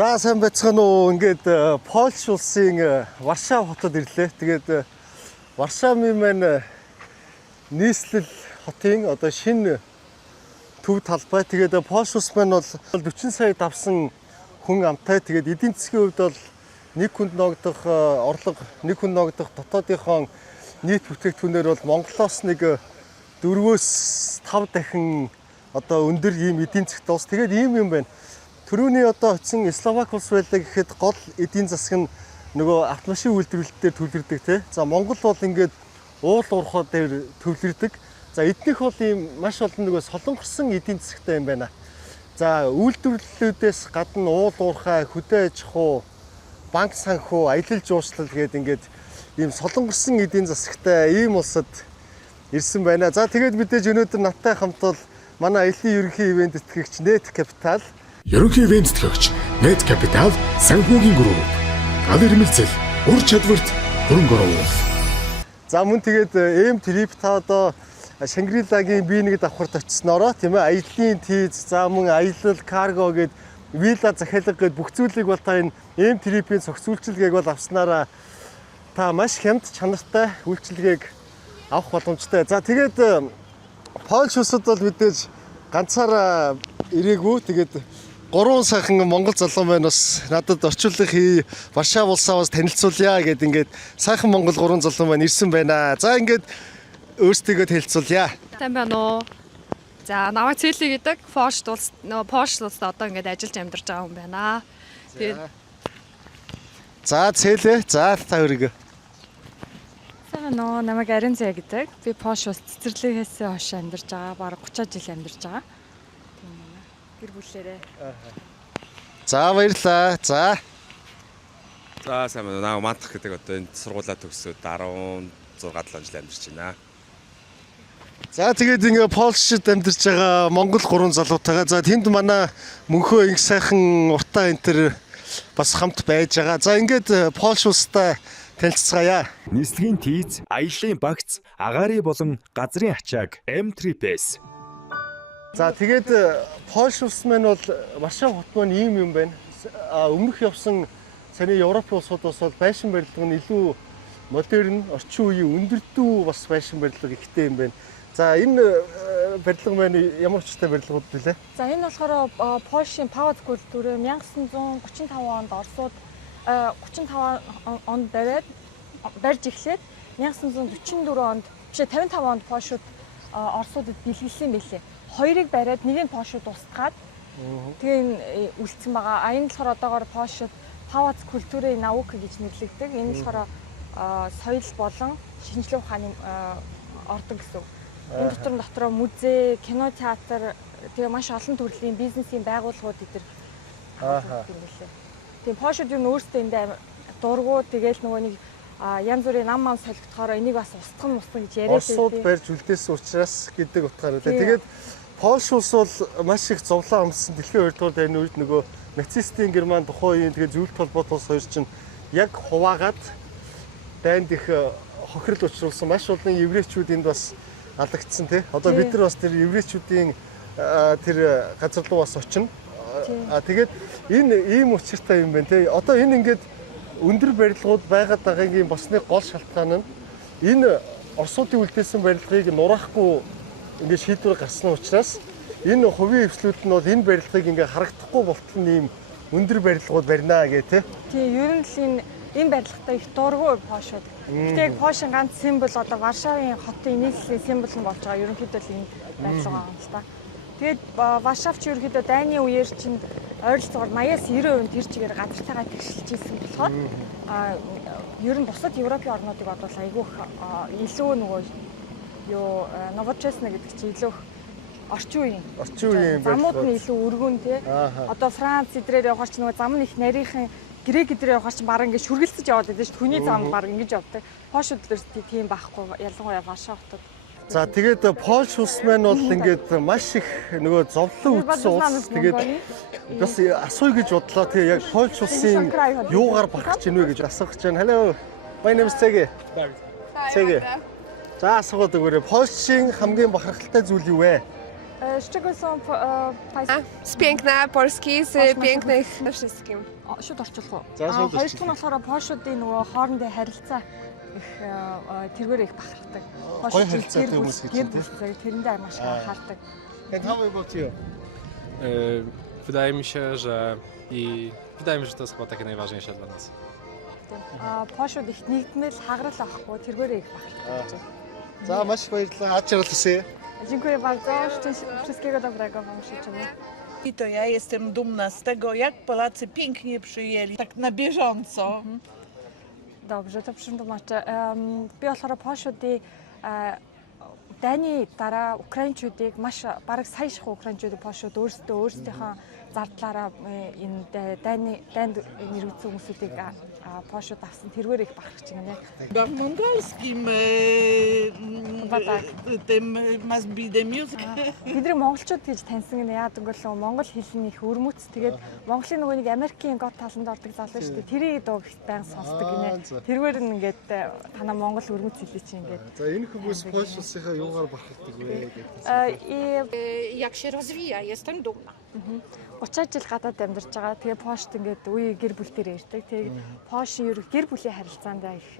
За сайн байцгаана уу. Ингээд Польш улсын Варшав хотод ирлээ. Тэгээд Варшавын маань нийслэл хотын одоо шинэ төв талбай. Тэгээд Польш улс маань бол 40 сая давсан хүн амтай. Тэгээд эдийн засгийн хувьд бол нэг хүнд ногдох орлого, нэг хүнд ногдох дотоодынхон нийт бүтээгдэхүүнээр бол Монголоос нэг 4-5 дахин одоо өндөр ийм эдийн засгт улс. Тэгээд ийм юм байна. Төрөний одоо очисон Словак улс байлаа гэхэд гол эдийн засаг нь нөгөө автомашин үйлдвэрлэлээр төвлөрдөг тий. За Монгол бол ингээд уул уурхай дээр төвлөрдөг. За эднийх бол ийм маш олон нөгөө солонгорсон эдийн засагтай юм байна. За үйлдвэрлэлүүдээс гадна уул уурхай, хөдөө аж ахуй, банк санхүү, аялал жуулчлал гээд ингээд ийм солонгорсон эдийн засагтай ийм улсад ирсэн байна. За тэгээд мэдээж өнөөдөр надтай хамт бол манай аялын ерөнхий ивент тэтгэгч Net Capital, ерөнхий ивент тэтгэгч Net Capital, санхүүгийн групп, гал ирмэлцэл, ур чадварт хөрөнгө оруулалт. За мөн тэгээд эм трип та одоо Шангрилагийн B1 давхарт очисноороо тийм ээ, аяллаа тийз, за мөн аялал, карго гээд вилла захиалга гээд бүх зүйлийг бол та энэ эм трипийн зохицуулчилгээг бол авснараа та маш хямд чанартай үйлчилгээг авах боломжтой. За тэгээд Польш улсад бол мэдээж ганцаараа ирээгүй. Тэгээд 3 сайхан Монгол залуу маань бас надад орчуулга хий, Варшав улсаа бас танилцуулъя гэд ингээд сайхан Монгол 3 залуу маань ирсэн байна. За ингээд өөрсдийгөө танилцуулъя. Сайн байна уу? За намайг Цэли гэдэг Польш улсад одоо ингээд ажиллаж амьдарч байгаа хүн байна. Тэгээд За Цэлэ, за та өргөө. Сайн байна уу? Намайг Аринзя гэдэг. Би Польш улс цэцэрлэгээс хойш амьдарч байгаа. Бараг 30 жил амьдарч байгаа. Тийм байна. Гэр бүлээрээ. За баярлаа. За сайн байна. Наа Мантах гэдэг одоо энэ сургуулаа төгсөөд 16-7 жил амьдарч байна. За тэгээд ингээ Польшид амьдарч байгаа Монгол 3 залуутайгаа за тэнд манай мөнхөө их сайхан уртаа энэ төр бас хамт байж байгаа. За ингээд Польш улстай танилцгаая. Нислэгийн тийз, аяллаа багц, агаарын болон газрын ачааг M3-с. За тэгээд Польш улс маань бол Варшав хот маань ийм юм байна. Өмнөх явсан саний Европын улсуудаас бол байшин барилга нь илүү модерн, орчин үеийн өндөрдөө бас байшин барилга ихтэй юм байна. За энэ барилга маань ямар ч та барилгууд вэ? За энэ болохоор Польшийн Павац культурээ 1935 онд Оросууд 35 онд барьж эхлээд 1944 онд биш 55 онд Польшууд Оросуудад бэлгэлсэн байлээ. Хоёрыг бариад нэг нь Польшууд устгаад тэгээ үлдсэн байгаа. Энэ болохоор одоогоор Польшууд Павац культурын наука гэж нэрлэгдэг. Энэ болохоор соёл болон шинжлэх ухааны ордог гэсэн. Энэ дотроо музей, кино, театр, тэгээ маш олон төрлийн бизнесийн байгууллагууд эдэр байгаа юм билээ. Тэгээ Польшууд юу нөөстэй энд дургуу тэгээл нөгөө нэг янз бүрийн нам мам солигдохоор энийг бас устгах гэж яриад байсан. Оросууд барьж үлдээсэн учраас гэдэг утгаараа. Тэгээд Польш улс бол маш их зовлон амссан дэлхийн 2 дугаар дайны үед нөгөө нацистийн Герман тухайн үеийн тэгээ зөвлөлт холбоот улс хоёр чинь яг хуваагаад дайнд их хохирол учруулсан маш олон еврейчүүд энд бас алагдсан тий. Одоо бид нар бас тэр еврейчүүдийн тэр газар руу бас очино. Тэгээд энэ ийм учиртай юм байна тий. Одоо энэ ингээд өндөр барилгууд байгаад байгаагийн бас нэг гол шалтгаан нь энэ Оросуудын үлдээсэн барилгыг нураахгүй ингээд шийдвэр гарсан учраас энэ хувийн эвслүүд нь бол энэ барилгыг ингээд харагдахгүй болтол нь ийм өндөр барилгууд барина гэх тий. Тийм ер нь л энэ барилгатай их дургүй Польшууд. Гэтэ Польшийн ганц символ одоо Варшавын хотын нийслэлийн символ нь болж байгаа. Ерөнхийдөө л энэ барилга байгаа юм л та. Тэгээд Варшавч ерөнхийдөө дайны үеэр чинь ойролцоогоор 80-90% тэр чигээр газартайгаа тэгшилж ирсэн болохоор ер нь бусад Европын орнуудыг бодвол айгүйх илүү нөгөө юу Новочесна гэдэг чинь илүү орчин үеийн замууд нь илүү өргөн тий. Одоо Франц эдрээр явахаар ч нөгөө зам нь их нарийнхан Грек эдрээр явахаар ч бараг ингэ шүргэлцэж яваад байдаг шүү дээ. Хүний зам бараг ингэж явдаг. Польшууд л тийм байхгүй ялангуяа Варшав хотод. За тэгээд Польш улс маань бол ингээд маш их нөгөө зовлон үтсэн улс. Тэгээд бас асууя гэж бодлоо. Тэгээ яг Польш улсын юугаар барах гэж байна вэ гэж асуух гэж байна. Hello. My name is Цэгэ. Цэгэ. За асуугаад өгөөрэй. Польшийн хамгийн бахархалтай зүйл юу вэ? Z czego są państwo? Z piękna Polski, z pięknych wszystkim. Шууд орчуулсан. За, шууд Хоёр орчуулсан. дахь нь болохоор Польшуудын нөгөө хоорондын харилцаа их тэргээр их бахархдаг. Гоё харилцаатай хүмүүс гэж тийм тийм. тэрэндээ маш анхаардаг. And how about you? Wydaje mi się, że to jest chyba takie najważniejsze dla nas. Польшууд их нэгдмэл хагарал авахгүй тэргээр их бахархдаг. За маш баярлалаа. Аж аргал хүсье. Dziękuję bardzo. Wszystkiego dobrego Wam życzymy. I to ja jestem dumna z tego, jak Polacy pięknie przyjęli, tak na bieżąco. Dobrze, to przytłumaczę. Би болохоор Польшуудын дайны дараа украинчуудыг маш бараг сая шах украинчууд Польшууд өөрсдийнхөө зардлаараа энэ дайнд нэрвэгдсэн хүмүүсүүдийг Польшууд авсан тэргээр их бахархаж байна. Chyba w mongolskim tym must be the music. Бидний монголчууд гэж таньсан нь яадаг гэвэл монгол хэлний их өрмөц. Тэгээд Монголын нөгөө нэг Америкийн гот таланд ордог залуу шүү дээ. Тэрийг дуу байнга сонсдог гинэ. Тэргээр нь ингээд танаа монгол өрмөц хэлээ чи ингээд. За энэ хүмүүс Польш улсынхаа юугаар бахархдаг вэ гэдэг. Jak się rozwija, jestem dumna. 30 жил гадаад амьдарч байгаа. Тэгээ Польшд ингээд үе гэр бүлтээр ирдэг. Тэгээ Польшийн ер гэр бүлийн харилцаанд их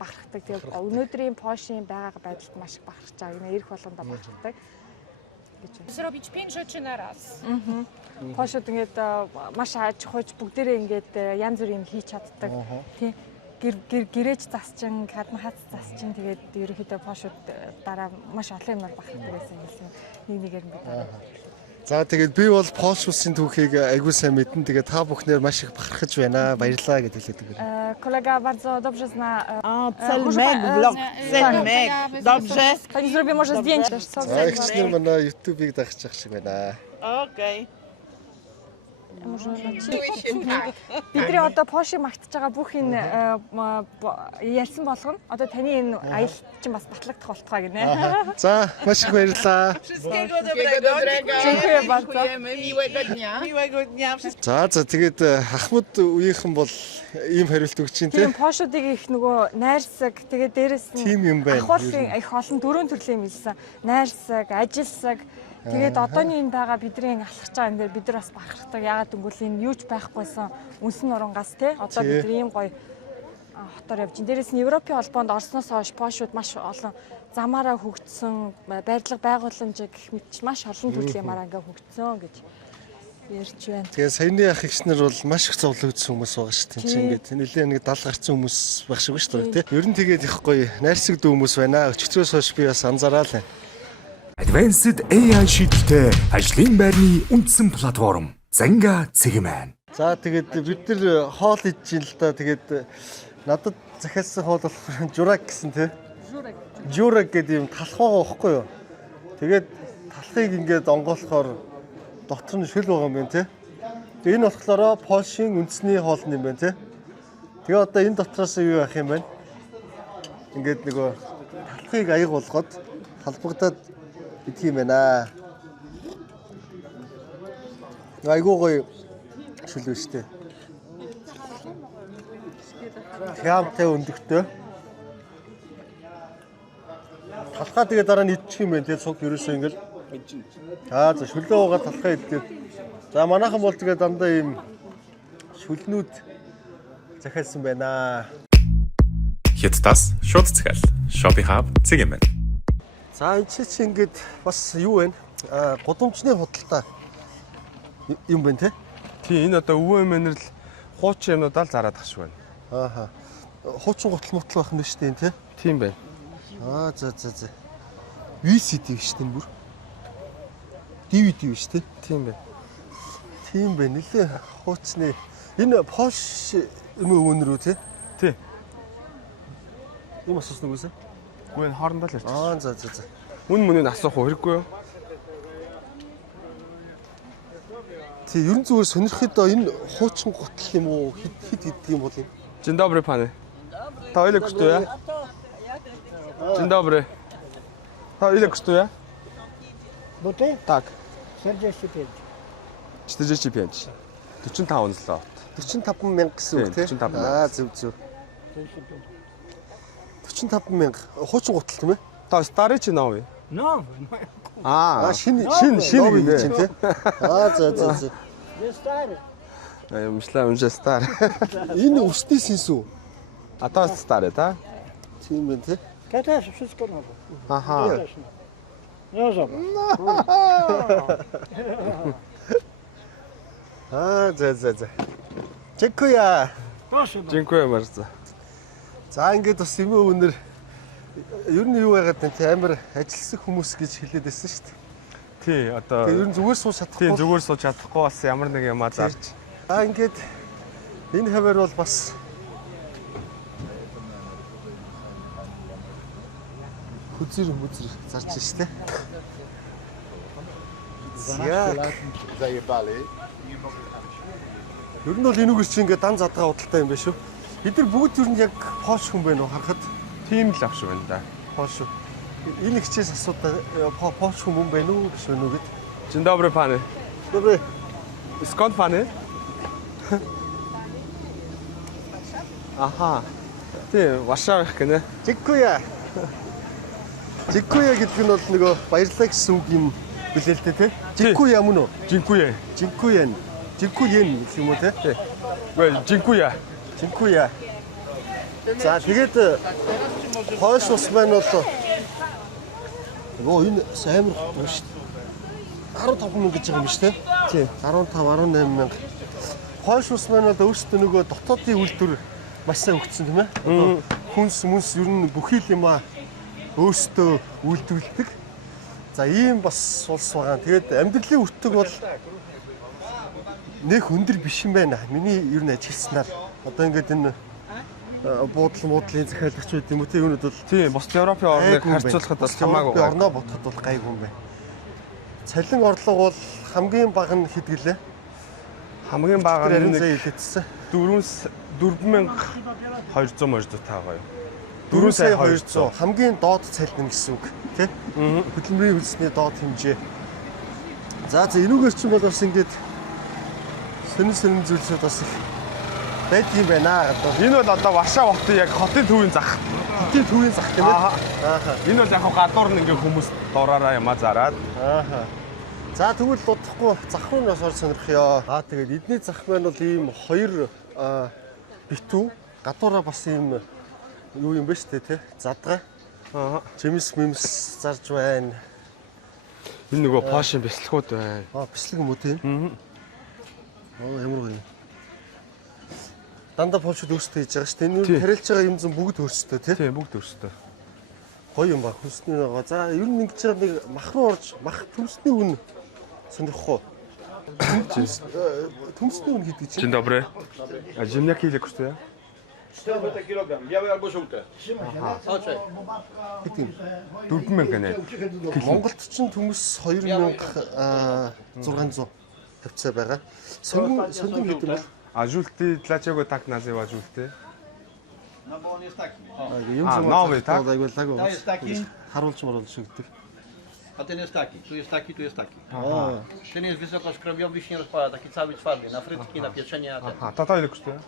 бахархдаг. Тэгээ өнөөдрийн Польшийн байгаль байдалд маш их бахархаж байгаа. Энэ эрх болгондоо бахархдаг. Zrobić 5 rzeczy na raz. Польшд ингээд маш аж ахуйж бүгдээрээ ингээд янз бүрийн хийж чаддаг. Тийм гэрээж засчин, гадна хац засчин тэгээд ерөнхийдөө Польшд дараа маш олон юмар бахархдаг гэсэн юм. Нэгээр нь бид дараа. За тэгээд би бол Польш улсын түүхийг айгүй сайн мэднэ. Тэгээд та бүхнээр маш их бахархаж байна. Баярлалаа гэж хэлээд байна. Kolega bardzo dobrze zna. Celmek, vlog, Celmek, dobrze? Pani zrobi może zdjęcie też, co? За ихснэр манай YouTube-ыг дагчих шиг байна. Okej. Бидний одоо Польшийг магтаж байгаа бүх энэ ярьсан болгоно. Одоо таны энэ аялал чинь бас батлагдах болтугай гинэ. За маш их баярлалаа. Wszystkiego dobrego. Dziękuję bardzo. Miłego dnia. Miłego dnia. За тэгээд Ахмад үеийнхэн бол ийм хариулт өгч чинь Тийм тийм. Польшуудыг их нөгөө найрсаг тэгээ дээрэс нь Тим юм байна. ахуулын их олон дөрвөн төрлийн хэлсэн. Найрсаг, ажилсаг. Тэгээд одооний энэ байгаа бидний алхаж байгаа энэ дээр бид нар бас бахархдаг. Ягаад гэвэл энэ юу ч байхгүйсэн үнсэн урангаас тий. Одоо бид ийм гоё хотоор явж байна. Дээрээс нь Европын холбоонд орсноос хойш Польшууд маш олон замаараа хөгжсөн, барилга байгууламж гэх мэт маш олон төрлийн ямаараа ингээ хөгжсөн гэж ярьж байна. Тэгээд саяны ах ихснэр бол маш их зовлогдсон хүмүүс байгаа шүү дээ. Чинь ингээд нэлээд нэг 70 гарсан хүмүүс байх шиг ба шүү дээ. Ер нь тэгээд их гоё найрсаг дүү хүмүүс байна. Өчигдрөөс хойш би бас анзаараа л. Advanced AI шийдэлтэй ажлын байрны үндсэн платформ Zanga Цэгмэн. За тэгээд бид нар хоол идэж ин л да. Тэгээд надад захиалсан хоол болохоор журак гэсэн тий. Журак гэдэг юм талах байгаа байхгүй юу? Тэгээд талахыг ингээд онгоолохоор дотор нь шүл байгаа юм байна тий. Тэгээд энэ болохоор Польшийн үндэсний хоол юм байна тий. Тэгээд одоо энэ дотроос юу явах юм бэ? Ингээд нөгөө талахыг аяг болгоод талбагдаад идэх юм байна. Айгуу гоё шүл биш тий. Хямтай өндөгтэй. Талхаа тэгээ дараа нь идчих юм байна тий. Цуг ерөөсөө ингээл. За шүлөө угаа талхаа идлээ. За манайхан бол тэгээ дандаа ийм шүлнүүд захиалсан байна. Хятадаас шууд захиал. Shopping Hub Цэгмэн. За энэ чи ингээд бас юу вэ? Гудамжны худалдаа юм байна тий. Тийм энэ одоо өвөө эмээнэр л хуучин юмнуудаа л зараад ах шиг байна. Ааха. Хуучин гутал мутал байх нь шүү дээ тий. Тийм байна. За. VCD шүү дээ бүр. DVD биш тий. Тийм байна. Тийм байна. Нилээ хуучны энэ Польш юм өвөнрөө тий. Тий. Юм асуусан үгүйсэ? Үгүй энэ хоорондоо л ярьчих. За. Үн мөнийг асуух хэрэггүй юу? Тий, ерөн зүгээр сонирхоход энэ хуучин гутал юм уу? Хид гэдэг юм бол юм. Dzień dobry panie. To ile kosztuje? Dzień dobry. To ile kosztuje? Buty? Tak. 45. 45. 45 злот. 45,000 гэсэн үг тий. 45,000. Зөв. 45,000 хуучин гутал тийм ээ? То старый чи новый? Новый. шинэ гэж чинь тий. За. Є старий. Myślałem, że stary. Энэ өсний сэнс үү? A to jest stary, tak? Тийм байх тий. Каташ wszystko nowe. Aha. No zobacz. За. Чекуя. Proszę bardzo. Dziękuję bardzo. За ингээд бас юм өнөр ер нь юу байгаад байна те амар ажилласан хүмүүс гэж хэлээд байсан шүү дээ. Тий, одоо Тэгээ ер нь зүгээр сууж чадахгүй. тий зүгээр сууж чадахгүй бас ямар нэг юм зарж. За ингээд энэ хавар бол бас хүзэр зарж штэ. Ер нь бол энүүгээр чи ингээд дан задгаа удалтай юм байна шүү. Бид нар бүгд ер нь яг Польш хүн байна уу харахад Тийм л ах шиг байна да. Польш. Энэ хичээс асуудаа Польш хүн байна уу гэж байна уу гэд. Dzień dobry pany. Добре. Skąd pany? Aha. Тий, Варшава гэх гэнэ. Жиккуя. Жиккуя гэдэг нь бол нөгөө баярлалаа гэсэн үг юм билээ л дээ тий. Жиккуя мөн үү? Dziękuję. Жиккуян. Жиккуян гэх юм уу тий? Well, dziękuję. Жиккуя. За тэгээд Польш улс маань бол нөгөө энэ амар байна шүү дээ. 15,000 гэж байгаа юм шүү дээ. Тий. 18 мянга. Польш улс маань бол өөрсдөө нөгөө дотоодын үйлдвэр маш сайн хөгжсөн тийм ээ. Хүнс ер нь бүхий л юм өөрсдөө үйлдвэрлэдэг. За ийм бас улс байгаа. Тэгээд амьдралын үртэг бол нэг өндөр биш юм байна. Миний ер нь ажилласнаар одоо ингээд энэ буудлын захиалагч байт юм уу тийм үүнүүд бол Тий, бусад Европын орныг харьцуулахад бас хамаагүй. Орноо бодоход бол гайгүй юм байна. Цалин орлого бол хамгийн бага нь хэд гэлээ? Хамгийн бага нь Харин нэг зэ хэлээдсэн. 4200 морьд таагаа юу. 4,200 хамгийн доод цалин гэсэн үг тий? Хөдөлмөрийн хөлсний доод хэмжээ. За энүүгээр чинь бол бас ингээд сонин зүйлсүүд бас их байдаг юм байна. Энэ бол одоо Варшава хотын яг хотын төвийн зах. Хотын төвийн зах тийм ээ. Ааха. Энэ бол яг гадуур нь ингээ хүмүүс дураараа ямаа зараад. Ааха. За тэгвэл удахгүй зах руу нас ор сонирхъё. Тэгээд эдний зах маань бол ийм хоёр битүү гадуураа бас ийм юу юм бэ штэ тий? Задгай. Жимс зарж байна. Энэ нөгөө Польшийн бяцлагууд байна. Бяцлаг юм уу тий? Ямар гоё. Дандаа Польшд өөрсдөө хийж байгаа штэ. Энэ тарилж байгаа юм зэн бүгд өөрсдөө тий? Тий, бүгд өөрсдөө. Гоё юм ба хүнсний байгаа. За ер нь ингэж байгаа нэг мах руу орж мах төмсний үн сонирхгүй. Төмсний үн гэдэг чинь. Dzień dobry. A ziemniaki ile kosztuje? 4 kg, białe albo żółte. Oczek. 4,000 гэнэ. Монголд чинь төмс 2,600 тавьцаа байгаа. Сонгон гэдэг нь A żółty, dlaczego tak nazywa żółty? No bo on jest taki. Nowy, tak? To jest taki, харуулж шиг гэдэг. a ten jest taki. Tu jest taki, tu jest taki. Ten jest wysokoskrowiony, się nie rozpada, taki cały twardy, na frytki, na pieczenie, a ten. Aha, to ile kosztuje?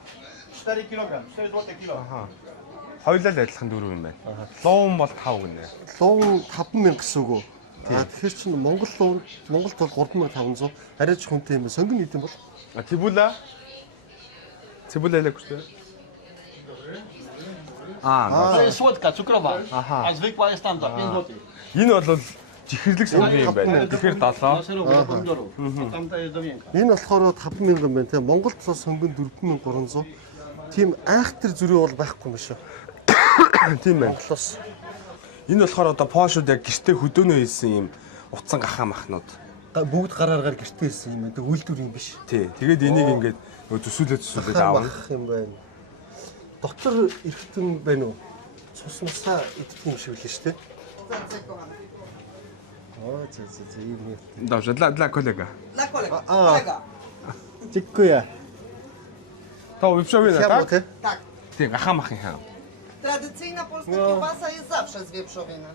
4 kg, 4 zł kilo. Aha. Хоёулаа л адилхан 4 юм байна. Луун бол 5 гэнэ. Луун 5,000 гэсэн үг үү? Тэгэхээр чинь Монголд бол 3,500 арайч хүнтэй юм. Сонгон нийт юм бол. А цибула? Цибула ile kosztuje? To jest słodka, cukrowa, a zwykła jest tamta, 5 zł. Энэ бол жихэрлэг сонгон юм байна. Тэгэхээр 7. Do serowych pomidorów, a tamta jest do mięka. Энэ болохоор 5,000 байна те. Монголд бол сонгон 4,300. Тийм айхтар зүрээ бол байхгүй юм шүү. Тийм байна. Монголоос. Энэ болохоор одоо Польшууд яг гэртээ хөдөөнөө хийсэн юм утсан гахаа махнууд. Бүгд гарааргаар гэртээ хийсэн юм байна. Үйлдвэр юм биш. Тий. Тэгээд энийг ингээд төсөөлөд аавна. юм байна. Доктор эргэтэн байна уу? Цусмасаа идэх юм шиг л шүү дээ. Ийм. Dobrze, dla kolega. Dla kolega. Dziękuję. To wieprzowina, tak? Tak. Ty, gachama chyba. Tradycyjna polska kiełbasa jest zawsze z wieprzowiny.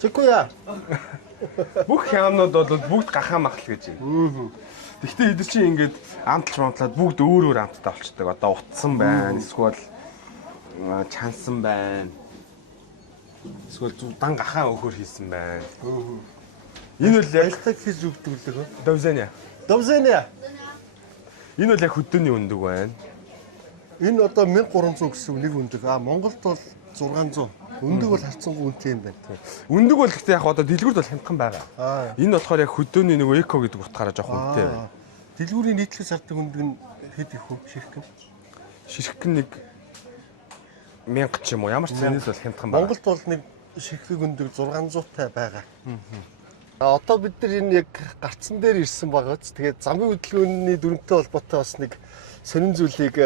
Dziękuję. Бүх хямнууд бол бүгд гахамах л гэж юм. Гэхдээ эд чинь ингээд амтлж амтлаад бүгд өөр амттай болчдөг. Одоо утсан байна, эсвэл чансан байна. Эсвэл дан гахаа өгөхөр хийсэн байна. Энэ бол яг Баялтаг хийж өгдөг үлдэх. Довзэня. Довзэня. Энэ бол яг хөдөөний өндөг байна. Энэ одоо 1300 гэсэн нэг өндөг. Монголд бол 600. Өндөг бол харцангуй үнэтэй юм байна. Өндөг бол гэхдээ яг одоо дэлгүрд бол хямдхан байгаа. Энэ болохоор яг хөдөөний нөгөө эко гэдэг утгаараа жоох үнэтэй байна. Дэлгүүрийн нийтлэг зардаг өндөг нь хэд их вэ? Ширхгэн. Ширхгэн нэг 1000 ч юм уу. Ямар ч зэнээс бол хямдхан байгаа. Монголд бол нэг ширхэг өндөг 600 байгаа. Одоо бид нар энэ яг гарцсан дээр ирсэн байгааз. Тэгээд замын хөдөлгөөний дүрмтэй холбоотой бас нэг сонин зүйлийг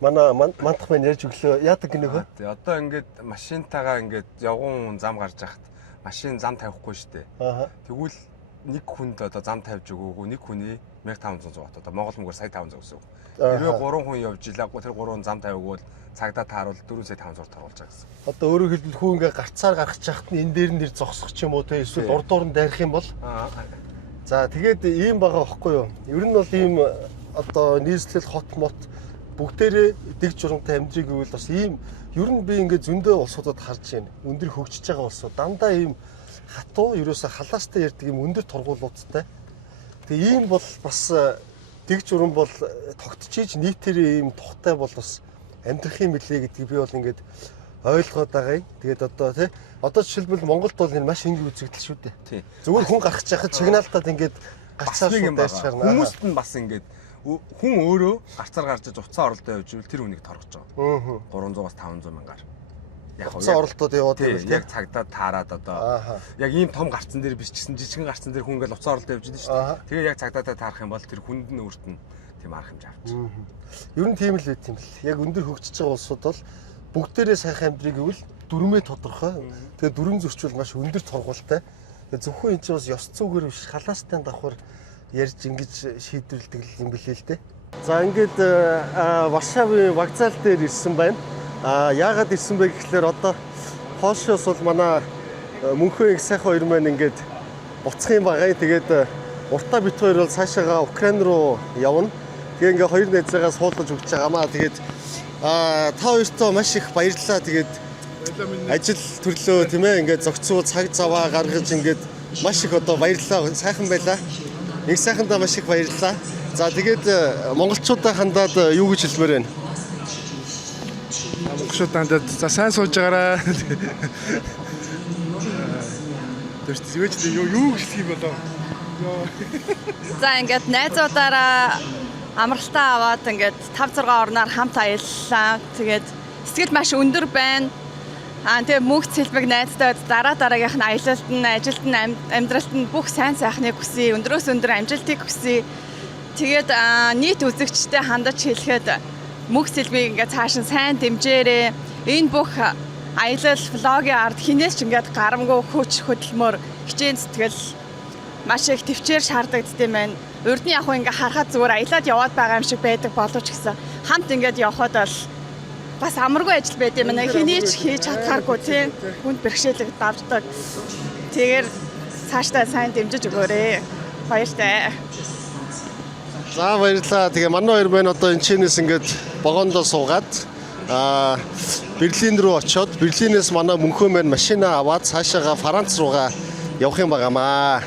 манай мандах маань ярьж өглөө. Яадаг гинэ хөө? Тий, одоо ингээд машинтайгаа ингээд явган зам гарч яхад машин зам тавихгүй шүү дээ. Тэгвэл нэг хүнд одоо зам тавьж өгөөгүй нэг хүний 1500 бат одоо Монгол мөнгөөр сая 500 гэсэн үг. Хэрвээ 3 хүн явж илаагүй тэр 3 зам тавиагвал цагдаа тааруул 4 сая 500 тааруулж байгаа гэсэн. Одоо өөрөөр хэлбэл хүү ингээ гарцаар гарах чахт нь энэ дээр нэр зогсох ч юм уу те эсвэл урд дуур нь дайрах юм бол. За тэгээд ийм байгаа байхгүй юу? Ер нь бол ийм одоо нийслэл хот мот бүгдээрээ дэг журамтай амьдрыг гэвэл бас ийм ер нь би ингээ зөндөө улсуудад харж байна. Өндөр хөгжиж байгаа улсууд дандаа ийм хатуу ерөөсө халаастай ярьдаг ийм өндөр тургуулуудтай. Тэгээ ийм бол бас дэг журам бол тогтчихж нийтээрээ ийм тухтай бол бас амьдрах юм билээ гэдгийг би бол ингээд ойлгоод байгаа юм. Тэгээд одоо тий одоо жишээлбэл Монголд бол энэ маш энгийн үзэгдэл шүү дээ. Зүгээр хүн гарах чахад чигнаалтад ингээд гарцаар шүү дайрч гарна. Хүмүүст нь бас ингээд хүн өөрөө гарцаар гарч иж уцаа оролдоо явж ивэл тэр үнийг торгож байгаа. 300-аас 500 мянгаар. Яг уцаа оролдоод яваад байвал яг цагдаа таарад одоо яг ийм том гарцсан дээр биш гэсэн жижигэн гарцсан дээр хүн ингээд уцаа оролдоо явж идэв шүү дээ. Тэгээ яг цагдаатай таарах юм бол тэр хүнд нь өөрт нь тийм арга хэмжээ авч. Ер нь тийм л байт юм бэл. Яг өндөр хөгжиж байгаа улсууд бол бүгдээрээ сайхан амьдрыг гэвэл дүрмээ тодорхой. Тэгээ дүрм зөрчил маш өндөр тургуултай. Тэгээ зөвхөн энэ чинь бас ёс зүйгээр биш халаастай давхар ярьж ингэж шийдвэрлэдэг юм билээ л дээ. За ингээд Варшавын вокзал дээр ирсэн байна. Яагаад ирсэн бэ гэхлээр одоо Польшоос бол манай мөнхөө их сайхан хоёр маань ингээд буцах юм байгаа. Тэгээд уртаа бит хоёр бол цаашаага Украин руу явна. Тэгээ ингээ хоёр найзаагаа суулгаж өгч байгаамаа. Тэгээд та хоёртоо маш их баярлалаа. Тэгээд ажил төрлөө тийм ээ ингээ зохицуул цаг заваа гаргаж ингээд маш их одоо баярлалаа. Сайхан байлаа. Их сайхандаа маш их баярлалаа. За тэгээд монголчуудаа хандаад юу гэж хэлмээр байна? Монголчуудаа хандаад за сайн сууж байгаарай. Тэрс зүгэж юу гэж хэлэх юм болоо? За ингээд найзуудаараа амралтаа аваад ингээд 5-6 орноор хамт аяллаа. Тэгээд сэтгэл маш өндөр байна. Тэгээ мөнх цэлбэг найзтай дараагийнх нь аялалд нь, ажилд нь, амьдралд нь бүх сайн сайхныг хүсье. Өндрөөс өндөр амжилтыг хүсье. Тэгээд нийт үзэгчтэй хандаж хэлэхэд мөнх цэлбэг ингээд цааш нь сайн дэмжээрэй. Энэ бүх аялал влогийн ард хинээс ч ингээд гарамгүй хүч хөдөлмөр хичээн сэтгэл маш их төвчээр шаардлагадсан юм байна. Урд нь яг ингээ харахад зүгээр аялаад яваад байгаа юм шиг байдаг боловч гэсэн хамт ингээд явхад бол бас амаргүй ажил байд юм байна. Хэний ч хийж чадхааргүй тийм хүнд бэрхшээлэг давждаг. Тэгэхээр цаашдаа сайн дэмжиж өгөөрэй. Баяртай. За баярлалаа. Тэгээ манай хоёр байна одоо энэ чинээс ингээд богондоо суугаад Берлин руу очиод Берлинээс манай мөнхөө маань машина аваад цаашаага Франц руугаа явах юм байгаамаа.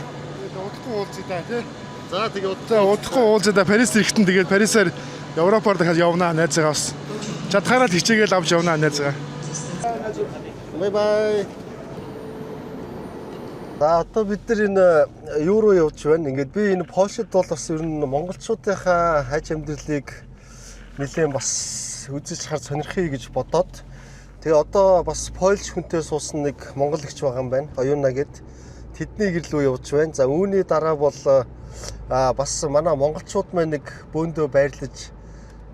За тэгээд удахгүй уулзаа Парис ирэхтэн тэгээд Парисаар Европоор дахиад явнаа найзгаа бас. Чадхаараа л хичээгээл авч явнаа найзгаа. Бай бай. За одоо бид нар энэ евро явж байна. Ингээд би энэ Польшид бол бас ер нь монголчуудынхаа хайж амьдралыг нэлээд бас үзэж харж сонирхъя гэж бодоод тэгээ одоо бас польш хүнтэй суусан нэг монгол ихч байгаа юм байна. Оюуна гэд тэдний гэр рүү явж байна. За үүний дараа бол бас манай монголчууд маань нэг бөөндөө байрлаж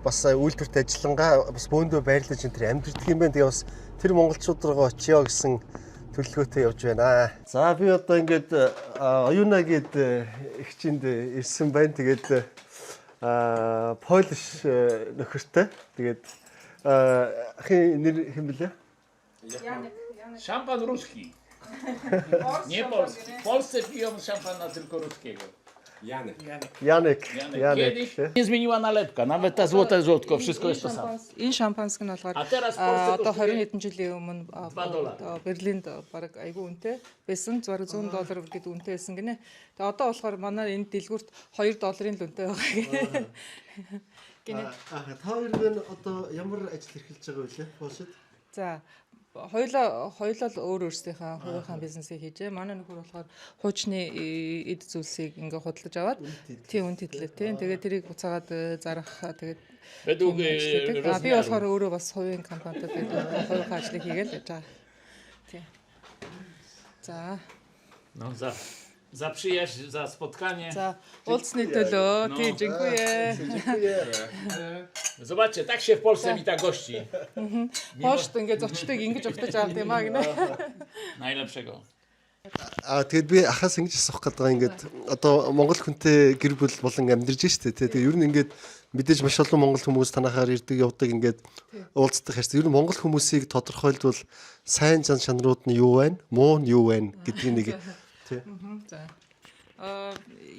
бас үйлдвэрт ажиллангаа бас бөөндөө байрлаж энэ төр амьдэрдэг юм байна. Тэгээ бас тэр монголчууд руу очиё гэсэн төлөвлөгөөтэй явж байна. За би одоо ингээд оюуна гэд ихчинд ирсэн байна. Тэгээд польш нөхөртэй. Тэгээд нэр хэм блэ? Шампан русский. Не польский. В Польsce пьем шампана только русского. Janek. Nie zmieniła nalepka, nawet ta złote złotko, wszystko jest to samo. Энэ шампанск нь болохоор А teraz в Польsce одоо kosztuje 20 хэдэн жилийн өмнө $2. Берлинд баг айгүй үнэтэй байсан. Зүгээр $100 гэдэг үнэтэй байсан гинэ. Тэгээ одоо болохоор манай энэ дэлгүүрт $2 л үнэтэй байгаа гинэ. Та хоёр нь одоо ямар ажил эрхэлж байгаа вэ? Польшид? За хоёулаа л өөр өөрсдийнхээ хувийнхаа бизнесийг хийжээ. Манай нөхөр болохоор хуучны эд зүйлсийг ингээ худалдаж аваад тийм үнд хэдлээ тийм. Тэгээд тэрийг буцаагаад зарах тэгээд би болохоор өөрөө бас хувийн компанид хувийнхаа ажлыг хийгээл яж байгаа. Тийм. За. No za przyjaźń, za spotkanie. За уулзсны төлөө тийм жинхэнэ. Zobaczcie, tak się w Polsce wita gości. Польшд ингээ зочдыг ингэж өгтөж авах юм аа гинэ. Najlepszego. Тэгээд би ахаас ингэж асуух гэдэг байгаа ингээд одоо Монгол хүнтэй гэр бүл болон амьдарч штэ тий. Тэгээ ер нь ингээд мэдээж маш олон монгол хүмүүс танахаар ирдэг явдаг ингээд уулздаг хэрэг. Ер нь монгол хүмүүсийг тодорхойлбол сайн зан чанарууд нь юу байна? Муу нь юу байна гэдгийг нэг тий. За.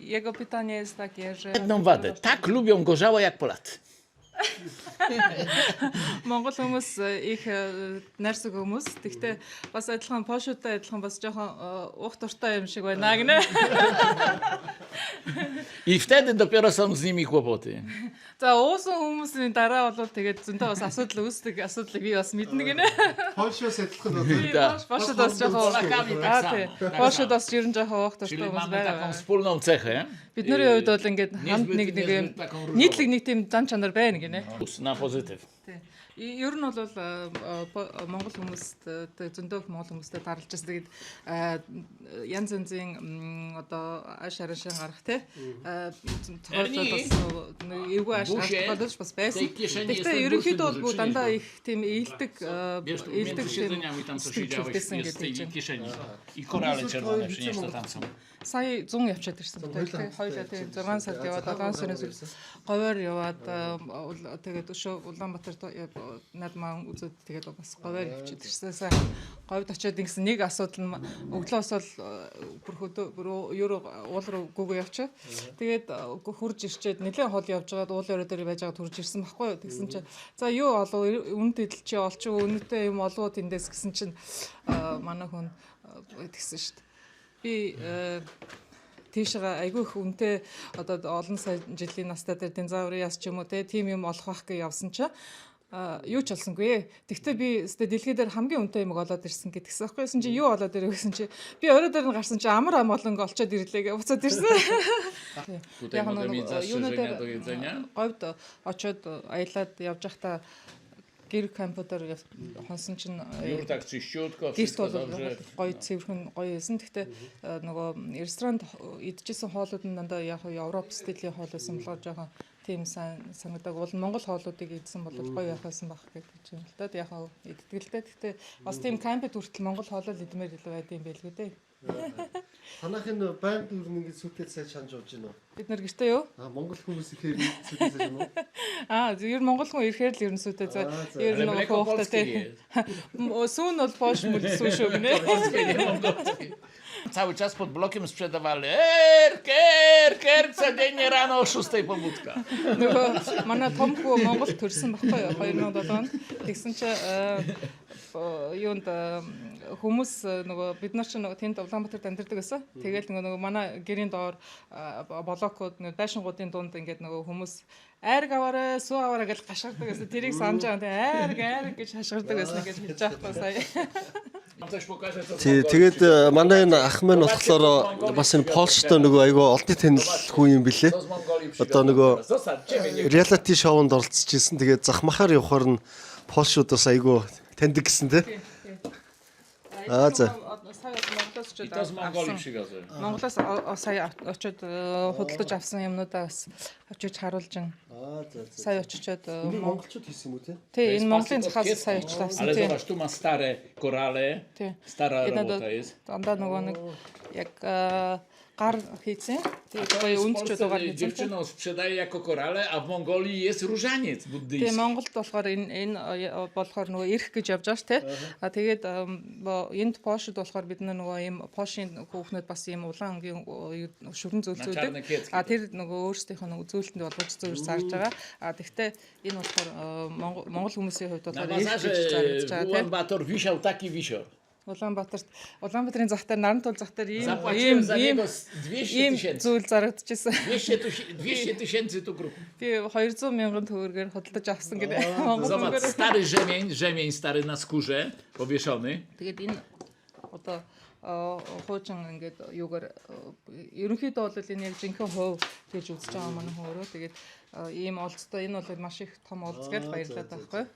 Jego pytanie jest takie, że Jedną wadę. Tak lubią gorzałe jak Polacy. Монгол хүмүүс их найрсаг хүмүүс. Тэгтээ бас адилхан Польштой адилхан бас жоохон ух дуртай юм шиг байна гинэ. I wtedy dopiero są z nimi kłopoty. За уусан хүмүүсийн дараа бол тэгээд зөндөө бас асуудал үүсдэг. Асуудлыг би бас мэднэ гинэ. Польшоос адилхан одоо Польшод бас жоохон Польшод бас ер нь жоохон ух дуртай Czyli хүмүүс mamy байна. taką wspólną cechę. Бидний хувьд бол ингээд хамт нэг юм нийтлэг нэг тийм зан чанар байна гинэ. Na pozytyw. Ер нь бол монгол хүмүүст зөндөө монгол хүмүүстэй даралж байгаа. Тэгээд янз янзын одоо аш арашин гарах те. Тохиолдол бас эвгүй аш гарах бас байсан. Гэхдээ ерөнхийдөө бол дандаа их тийм ээлдэг Siedzeniami tam co siedziałeś jest w tej kieszeni. I korale czerwone przynieś to tam są. Сая 100 явчаад ирсэн. Тэгээд хоёулаа тэгээд 6 сард яваад 7 сарын сүүлд говьор яваад тэгээд өшөө Улаанбаатарт над маань үзээд тэгээд бас говьор явчихад ирсэн. Сая говьд очиод ингэсэн нэг асуудал нь өглөөс бол бүр уул руу гүгөө явчих. Тэгээд хурж ирчээд нэлээд хол явж байгаад уул өрөө дээр байж байгаад хурж ирсэн баггүй юу. Тэгсэн чинь за юу олоо үнэт эдэл чи олчих үнэтэй юм олоо тэндээс гэсэн чинь манай хүн тэгсэн шүү дээ. Би тийшээ айгүй их үнэтэй одоо олон сая жилийн настай дээр динозаврын яс ч юм уу тийм юм олох байх гэж явсан чинь юу ч олсонгүй. Тэгвэл би өстө дэлхий дээр хамгийн үнэтэй юм олоод ирсэн гэдгсэн байхгүй. Чи юу олоод ирэх гэсэн чи би орой дээр нь гарсан чи амар амгаланг олцоод ирлээ гэж буцаад ирсэн. Tutaj mogę mieć zastrzeżenia do jedzenia. Говьд очоод аялаад явж байхдаа гэр компьютер хонсон чинь Już tak czyściutko, гэрт wszystko бол dobrze. гоё цэвэрхэн гоё байсан. Гэхдээ нөгөө ресторанд идчихсэн хоолууд нь дандаа яг Европ стилийн хоол байсан болохоор жоохон тийм санагдаг. Бол Монгол хоолуудыг идсэн бол гоё явах байсан байх гэж юм л да. Яг иддэг л дээ. Гэхдээ бас тийм кампэд хүртэл Монгол хоолол идмээр илүү байд юм байлгүй дээ. Танах энэ байнг юу нэг сүтэд сайн шанаж явж байна уу? Бид нар гэртээ юу? Монгол хүмүүс ихээр сүтэд сайн юм уу? Ер нь монгол хүн ирэхээр л ерөнсөдөө ер нь нөгөө хөөхтэй. Сүүн бол Польш мөл сүү шүү гинэ. Cały czas pod blokiem sprzedawali codziennie rano o 6:00 pobudka. Нөгөө манай том хүү Монголд төрсэн баггүй юу 2007 онд. Тэгсэн чи юунд хүмүүс нөгөө бид нар ч нөгөө тэнд Улаанбаатарт амьдардаг байсан. Тэгээл нөгөө манай гэрийн доор блокууд нөгөө байшингуудын дунд ингээд нөгөө хүмүүс айрг аваарэ сүү аваарэ гэж гашгирдаг гэсэн. Тэрийг санаж байгаа. Айрг гэж хашгирдаг гэсэн гэж хэлж байгаа байхгүй сая. Тэгээд манай энэ ах маань болохоор бас энэ Польштой нөгөө айгүй олдны танил хүн юм билээ. Одоо нөгөө реалити шоунд оролцож ирсэн. Тэгээд захмахаар явахаар нь Польшууд бас айгүй таньдаг гэсэн тий. За. I to z Mongolii przywiozłem. Монголоос сая очоод худалдаж авсан юмнуудаа бас очиж харуулж сая очичоод монголчууд хийсэн юм уу тий энэ Монголын захаас сая очиж авсан Ale тий. zobacz, tu ma stare korale. Stara robota jest. Дандаа нөгөө нэг яг гар хийсэн. Тэгээд гоё үндчүүд угаар хийсэн. Dziewczyną sprzedaje jako korale, a w Mongolii jest różaniec Тэгээ buddyjski. Монголд болохоор энэ болохоор нөгөө ирэх гэж явж байгаа ш тий. А тэгээд энд Польшид болохоор бид нөгөө ийм Польшийн хүүхнүүд бас ийм улаан өнгийн шүрэн зөвлөдөг. А тэр нөгөө өөрсдийнх нь зөвлөлтөнд болгож зөвөр зарж байгаа. А тэгвэл энэ болохоор Монгол хүмүүсийн хувьд болохоор ирэх гэж зарж байгаа тий. Ulaanbaatar wisiał taki wisior. Улаанбаатарын захтар Нарантул захтар ийм зүйл зарагдчихсан. 200 tysięcy tu grup. Би 200,000 төгрөгөөр худалдаж авсан гэдэг. Zobacz, stary rzemień stary na skórze, powieszony. Тэгээд энэ одоо хуучин ингээд юугаар ерөнхийдөө бол энэ яг жинхэнэ хов гэж үзэж байгаа манай хөөрөө. Тэгээд ийм олцтой энэ бол маш их том олц гэж баярлаад байхгүй.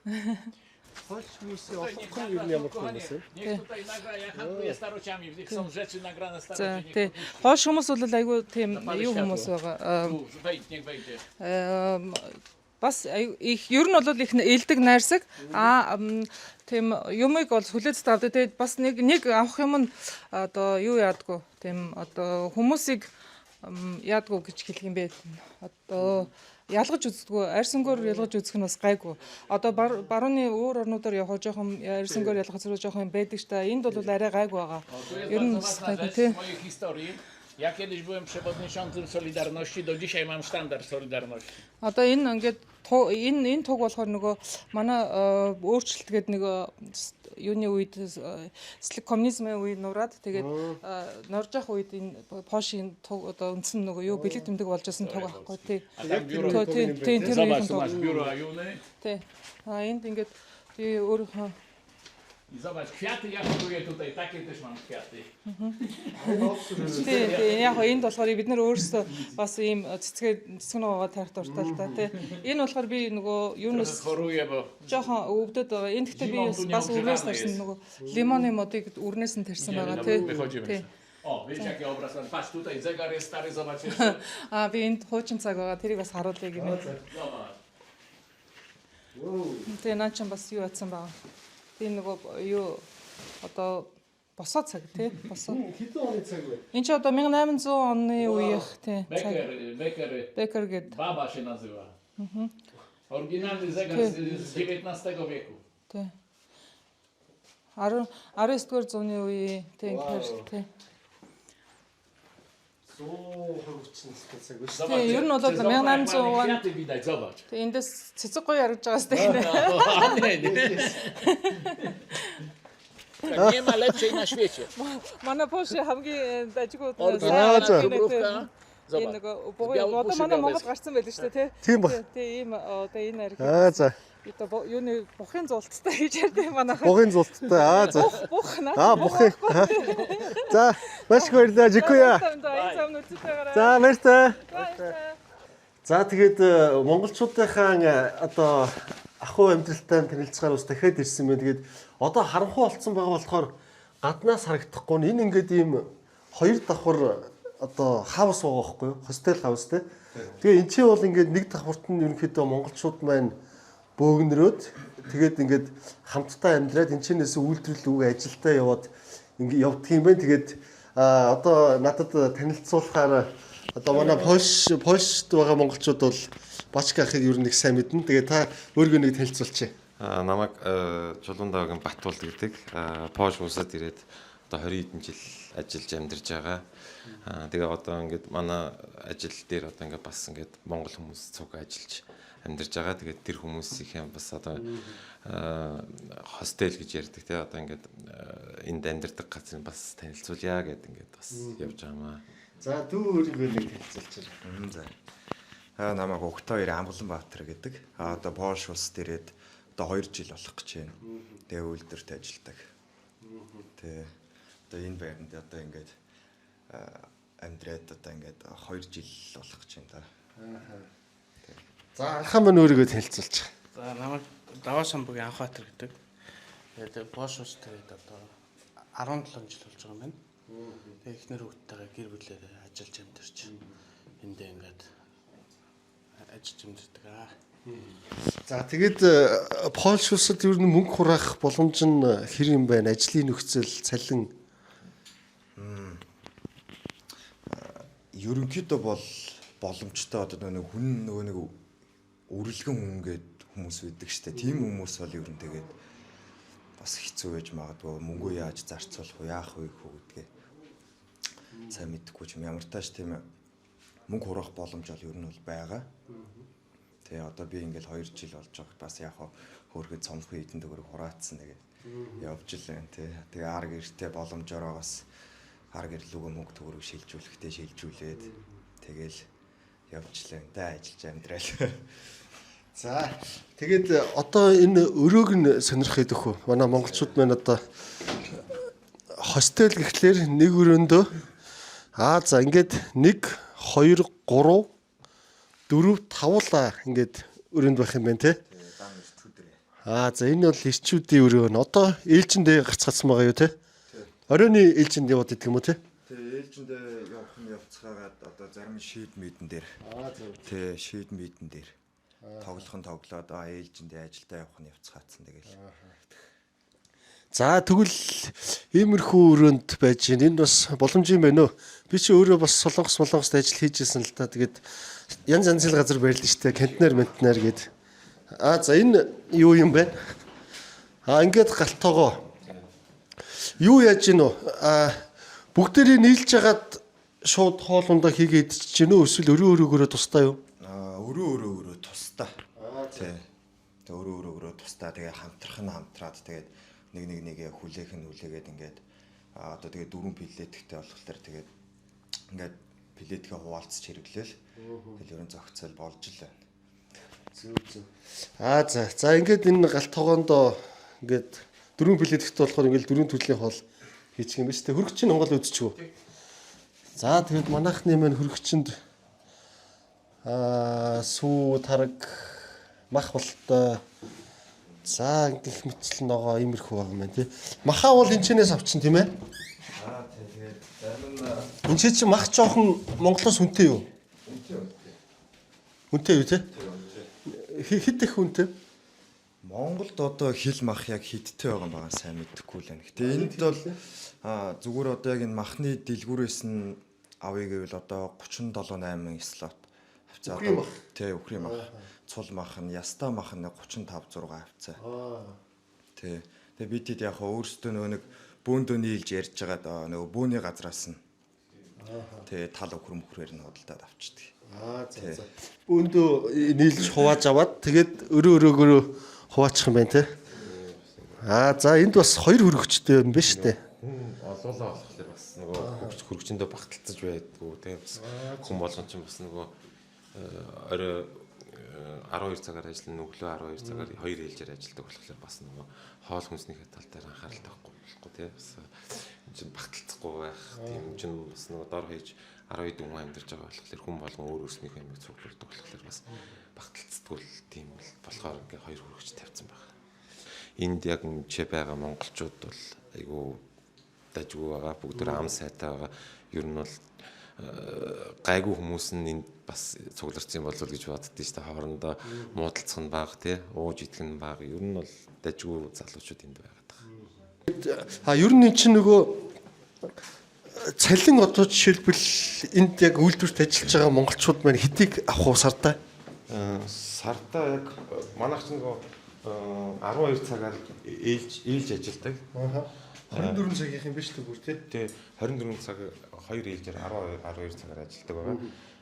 Польш хүмүүсийн олохгүй юу ямар хүмүүс вэ? Niech tutaj nagra, ja handluję starociami, w nich są rzeczy nagrane starocie. Тий. Польш хүмүүс бол айгүй тийм юу хүмүүс байгаа. Niech wejdzie. Бас их ер нь бол их элдэг найрсаг тийм юмыг бол хүлээж тавьдаг. Тэгээд бас нэг авах юм нь одоо юу яадгүй тийм одоо хүмүүсийг яадгүй гэж хэлэх юм бэ. Одоо ялгаж үздэггүй, арьсангоор ялгаж үзэх нь бас гайгүй. Одоо барууны өөр орнуудаар явах жоохон арьсангоор ялгах зэрэг жоохон байдаг ч та энд бол арай гайгүй байгаа. Ер нь гайгүй тий. Mojej historii. Ja kiedyś byłem przewodniczącym Solidarności, do dzisiaj mam sztandar Solidarności. Одоо энэ ингээд энэ туг болохоор нөгөө манай өөрчлөлтгээд нэг юуны үед коммунизмын үед нураад тэгээд норж явах үед энэ Польшийн туг одоо үндсэн нөгөө юу бэлэг тэмдэг болж байсан туг аахгүй тий. Тий. Zobacz, tu masz biuro Ajuny. Тий. Энд ингээд тий өөр I zobacz, kwiaty ja hoduję tutaj, takie też mam kwiaty. Тий, яг энд болохоор бид нэр өөрсдөө бас ийм цэцгнөөгөө тарих дуртай л та тий. Энэ болохоор би нөгөө юунаас жоохон өвдөд байгаа. Энд гэхдээ би бас үрнээс тарьсан нөгөө лимоны модыг үрнээс нь тарьсан байгаа тий. O, wiecie jaki obraz mam? Patrz, tutaj zegar jest stary, zobacz jeszcze. А би энд хуучин цаг байгаа. Тэрийг бас харуулъя гэмээр. Тэгээ наа чинь бас юу атсан байгаа. Тийм нөгөө юу одоо босоо цаг тий босоо. Хэдэн оны цаг вэ? Энд чи одоо 1800 оны үеийнх тий. Becker гэдэг. Baba się nazywa. Oryginalny zegar z XIX wieku. Тий. 19-р зууны үеийн тий тий. Тий, ер нь бол 1800 он. Kwiaty widać, zobacz. Тий, эндээс цэцэг гоё харагдж байгаа сте. Nie ma lepszej na świecie. Манай Польши хамгийн дажгүй Oryginalna энэ нөгөө одоо манай Монгол гарсан байл шүү дээ тий. Тийм ба. Тий, ийм одоо энэ ариг. За. Одоо юуны бухын зулттай гэж ярьдаг манайхаа. Бухын зулттай. За. Бух наа. Бухын. За, маш их баярлалаа. Жикуя. За, баярлалаа. За, тэгээд монголчуудынхаа одоо ахуй амьдралтай танилцахаар бас дахиад ирсэн байна. Тэгээд одоо харанхуй болцсон байгаа болохоор гаднаас харагдахгүй нь энэ ингээд ийм хоёр давхар одоо хаус байгаа байхгүй юу? Хостел хаус те. Тэгээ эн чинь бол ингээд нэг давхарт нь ерөнхийдөө монголчууд маань бөөгнөрөөд тэгээд ингээд хамтдаа амьдраад энэ чинээс үйлдвэрлэл үг ажилдаа яваад ингээд явдаг юм байна. Тэгээд одоо надад танилцуулахаар одоо манай Польшд байгаа монголчууд бол Бачка ахыг ер нь их сайн мэднэ. Тэгээд та өөргөө нэг танилцуулчих. Намайг Чулуундагийн Батболд гэдэг Польш улсад ирээд одоо 20 хэдэн жил ажиллаж амьдарч байгаа. Тэгээ одоо ингээд манай ажил дээр одоо ингээд бас ингээд монгол хүмүүс цуг ажиллаж амьдарч байгаа. Тэгээд тэр хүмүүсийн бас одоо хостел гэж ярьдаг те одоо ингээд энд амьдардаг газрыг бас танилцуулъя гэдэг ингээд бас явж байгаа маа. За дүү өөрийгөө нэг танилцуулчих. За. Намайг Октоёр Амгаланбаатар гэдэг. Одоо Польш улсад ирээд одоо 2 жил болох гэж байна. Тэгээ үйлдвэрт ажилладаг. Тэгээ одоо энэ байранд одоо ингээд амьдраад одоо ингээд 2 жил болох гэж байна та. За анхаа мань өөрийгөө танилцуулчих. За намайг Даваа Самбугийн Анхбаатар гэдэг. Тэгээд Польш улсад ирээд одоо 17 жил болж байгаа юм байна. Тэгээ эхнэр хүүхдтэйгээ гэр бүлээр ажиллаж амьдарч эндээ ингээд ажиллаж амьдардаг аа. За тэгээд Польш улсад ер нь мөнгө хураах боломж нь хэр юм байна? Ажлын нөхцөл, цалин. ерөнхийдөө бол боломжтой одоо нэг хүн нөгөө нэг үрэлгэн хүн гээд хүмүүс байдаг штэ. Тийм хүмүүс бол ер нь тэгээд бас хэцүү байж магадгүй мөнгөө яаж зарцуулах вэ, яах вэ гэдгээ сайн мэдэхгүй ч юм ямар тааш тийм мөнгө хураах боломж бол ер нь бол байгаа. Тэгээ одоо би ингээл 2 жил болж байгаа бас яг хөөрхөн цомхон эдэн төгрөг хураацсан тэгээд явж л байна тий. Тэгээ ар гэртээ боломжоор бас ар гэрлүүгөө мөнгө төгрөг шилжүүлэхдээ шилжүүлээд тэгээл явж л байна да ажиллаж амьдрал. За тэгээд одоо энэ өрөөг нь сонирх идэх үү? Манай монголчууд маань одоо хостел гэхлээр нэг өрөөндөө за ингээд 1 2 3 4 5 ингээд өрөөнд байх юм байна те. За энэ бол ирчүүдийн өрөө нь. Одоо ээлжиндээ гарцгаасан байгаа юу те? Оройны ээлжинд яваад идэх юм уу те? Тэгээ ээлжиндээ явах нь явцгаагаад одоо зарим шийд мэдэн дээр. Тэ шийд мэдэн дээр. Тоглоод ээлжиндээ ажилдаа явах нь явцгаацсан тэгэл. За тэгвэл иймэрхүү өрөөнд байж гин энэ бас боломж юм байна уу? Би чи өөрөө бас солонгост ажил хийжсэн л та. Тэгээд янз янзын газар байрлал штэ. Кантнер ментнер гээд. За энэ юу юм бэ? Ингээд галтоогоо. Юу яаж гин үү? Бүгдээрээ нийлж хагаад шууд хоолундаа хийгээд идэж гин үү? Эсвэл өрөөгөөрөө тустай юу? Өрөө тустай. Тий. Тэгээ өрөө тустай. Тэгээ хамтраад тэгээд нэгээ хүлээгээд ингээд одоо тэгээ 4 пилеттэй болохоор тэгээд ингээд пилетгээ хуваалцаж хэрэглээл. Тэгэл ерөн зохицол болж л байна. Зүг. За ингээд энэ галт тогоондоо ингээд 4 пилеттэй болохоор ингээд 4 төрлийн хоол хийчих юм биш үү? Хөргөчийн Монгол үдчихв. За тэгээд манайхны маань хөргөчөнд сүү тараг мах болтой. За гэх мэтл ногоо иймэрхүү байгаа юм байна тий. Махаа бол энэчнээс авчин тийм ээ? Тэгээд зарим нь энэ чи мах жоохон Монголоос үнэтэй юу? Үнэтэй юу тий? Хэд их үнэтэй? Монголд одоо хил мах яг хидтэй байгаа юм байгаа сайн мэдэхгүй л байна. Гэтэ энд бол зүгээр одоо яг энэ махны дэлгүүрээс нь авъя гэвэл одоо 37-8 слот авцаа. Тий, үхрийн мах. Цул мах нь, яста мах нь 35 6 авцаа. Тий. Тэгээ бидэд яг өөрсдөө нэг бөөндөө нийлж ярьж байгаа нөгөө бөөний газраас нь. Тэгээ тал өхөр нь худалдаад авчдаг. За. Бөөндөө нийлж хувааж аваад тэгээд өрөөгөөрөө хуваачих юм байна те. За энд бас 2 хөргөчтэй юм байна шүү дээ. Олоолаа болохоор бас нөгөө хөргөчөндөө багталцаж байдгүй те. Бас хүн болгон ч бас нөгөө орой 12 цагаар ажиллана, өглөө 12 цагаар 2 ээлжээр ажилладаг болохоор бас нөгөө хоол хүнснийхээ тал дээр анхаарал тавихгүй те. Бас энэ чинь багталцахгүй байх. Тийм чинь бас нөгөө дор хийж 12 хүн амьдарч байгаа болохоор хүн болгон өөр өөрснийхөө юмыг цуглуулдаг болохоор бас багталцдаггүй л тийм л болохоор ингээ 2 хөргөч тавьсан байна. Энд яг жишээ байгаа монголчууд бол айгүй дажгүй байгаа. Бүгд ам сайтай байгаа. Ер нь бол гайгүй хүмүүс нь энд бас цугларсан болов гэж боддоо шүү дээ. Хоорондоо муудалцах нь бага тий, ууж идэх нь бага. Ер нь бол дажгүй залуучууд энд байгаа. Ер нь чинь нөгөө цалин одоо жишээлбэл энд яг үйлдвэрт ажиллаж байгаа монголчууд маань хэдийг авах уу сартаа? Сартаа яг манайх ч нөгөө 12 цагаар ээлж ажилладаг. 24 цагийнх юм биш үү тий? Тий, 24 цаг 2 ээлжээр 12 цагаар ажилладаг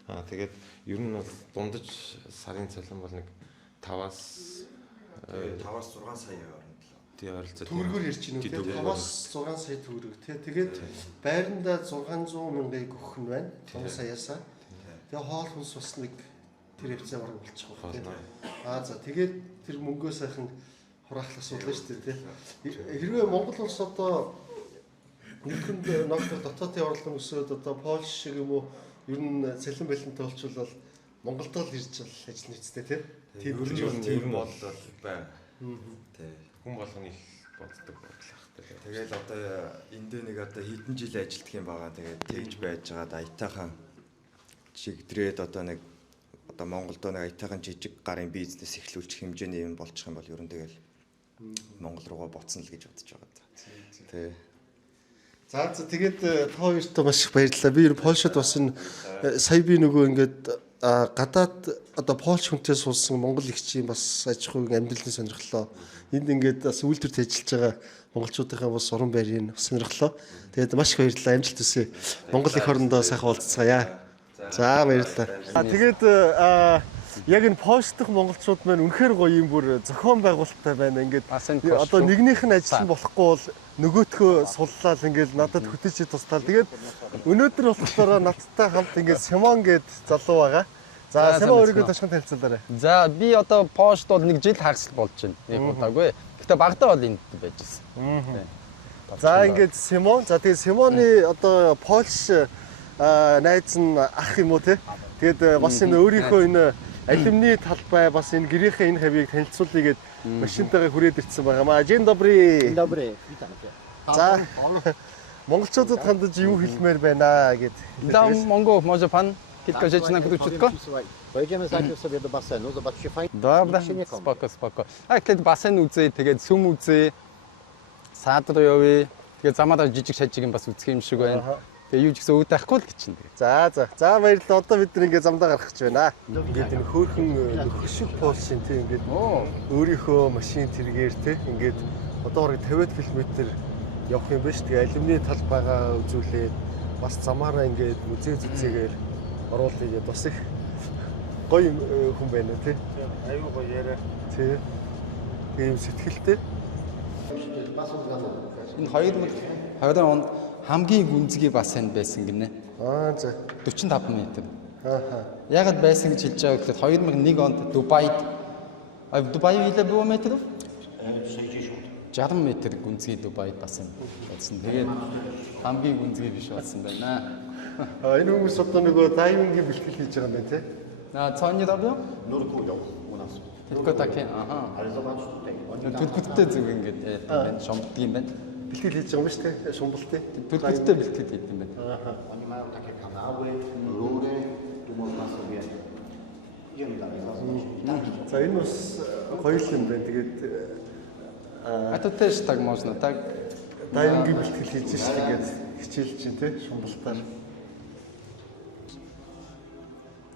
байгаа. Тэгээд ер нь бол дундаж сарын цалин бол нэг 5-аас 6 сая хооронд л. Тий, ойролцоо. Төгрөгөөр ярьж байна үү тий? 5-аас 6 сая төгрөг тий. Тэгээд байранда 600 мянган өгөх нь байна. 5 саяасаа. Тэгээд хоол хүнс бас нэг тэр хвцаа бараг болчих واخ тий. За тэгээд тэр мөнгөө сайхан хураах асуудал шүү дээ тий. Хэрвээ Монгол улс одоо нийгэмд ногдох дотоодын орлон өсөөд одоо Польш шиг юм уу ер нь цалин байлантай болчихвол Монголд л ирж ажил нэгцтэй тий. Тийм ер нь бол байна. Тий. Хүн болгоны их боддог бодлох. Тэгэл одоо энд нэг одоо хэдэн жил ажилтдаг юм байгаа. Тэгээд тэгж байж байгаад аятайхан чигдрээд одоо нэг одоо Монголд нэг аятайхан жижиг гарын бизнес эхлүүлчих хэмжээний юм болчих юм бол ер нь тэгэл Монгол руугаа буцна л гэж бодож байгаа. Тий. За тэгээд та хоёрт маш их баярлалаа. Би ер Польшид бас энэ сая би нөгөө ингээд гадаад одоо Польш хүнтэй суулсан монгол ихчийн бас аж ахуйн амьдралын сонирхлоо. Энд ингээд бас үйлдвэрт ажиллаж байгаа монголчуудынхаа бас уран байрын сонирхлоо. Тэгээд маш их баярлалаа. Амжилт хүсье. Монгол их орондоо сайхан уулзцаая. За баярлалаа. Тэгээд яг энэ Польш дахь монголчууд маань үнэхээр гоё юм бүр зохион байгуулалттай байна. Ингээд одоо нэгнийх нь ажил нь болохгүй бол нөгөөтгөө суллаад ингээд надад хөтөж туслаа. Тэгээд өнөөдөр болохоор надтай хамт ингээд Симон гээд залуу байгаа. За Симон өөрийгөө ташхан танилцуулаарай. За би одоо Польшд бол 1 жил хагасл болж байна. Нэг удаагүй. Гэхдээ багтаа бол энд байж гисэн. За ингээд Симон. За тэгээд Симоны одоо Польш найз нь ах юм уу те. Тэгээд бас энэ өөрийнхөө энэ алюмны талбай бас энэ гэрийнхээ энэ хавийг танилцуулъя гэд машинтайгаа хүрээд ирсэн байгаа маа. День добрый. Добрый. За монголчуудад хандаж юу хэлмээр байна гэд. Да, Монго, може пан kilka rzeczy na króciutko? Pojedziemy najpierw sobie do basenu, zobaczcie fajnie. Dobra, spoko. А гэхэд бассейн үзье, тэгээд сүм үзье. Саадруу явъя. Тэгээд замаараа жижиг шажиг юм бас үзэх юм шиг байна. Тэгээ юу ч гэсэн өөд авахгүй л гэж чинь. За баярлалаа. Одоо бид нэг ингээ замдаа гарах гэж байна. Ингээд энэ хөөхөн нөхөшиг Польшийн тийм ингээд өөрийнхөө машин тэргээр те ингээд одоо бараг 50 км явах юм биш. Тэгээ алюмны талбайгаа үзүүлээд бас замаараа ингээд музей зүзээгээр оруулъя гэдээ бас их гоё хүн байна тий. Аюу гоё яриа. Тий. Тийм сэтгэлтэй. Энэ 2020 онд хамгийн гүнзгий бассейн байсан гинэ. За 45 м. Ягаад байсан гэж хэлж байгаа гэхэд 2001 онд Дубайд ile było metrów? 60 м гүнзгий Дубайд бассейн байсан. Тэгээд хамгийн гүнзгий биш болсон байна. Энэ хүмүүс одоо нөгөө дайвингийн бэлтгэл хийж байгаа юм байна тий. Co oni robią? Nurkują u nas. Tylko takie, aha. Ale zobacz tutaj. Төлөвтэй зүг ингээд байна, шомбдог юм байна. Бэлтгэл хийж байгаа юм шүү дээ, шумбалтай. Төлөвтэй бэлтгэл хийдэг юм байна. Oni mają takie kanały, rury, tu można sobie idziemy dalej, zobaczyć. За энэ бас гоё юм байна. Тэгээд А тут też так можно, так? дайвингийн бэлтгэл хийж шүү дээ гэж хичээлж чинь тий, шумбалтаар.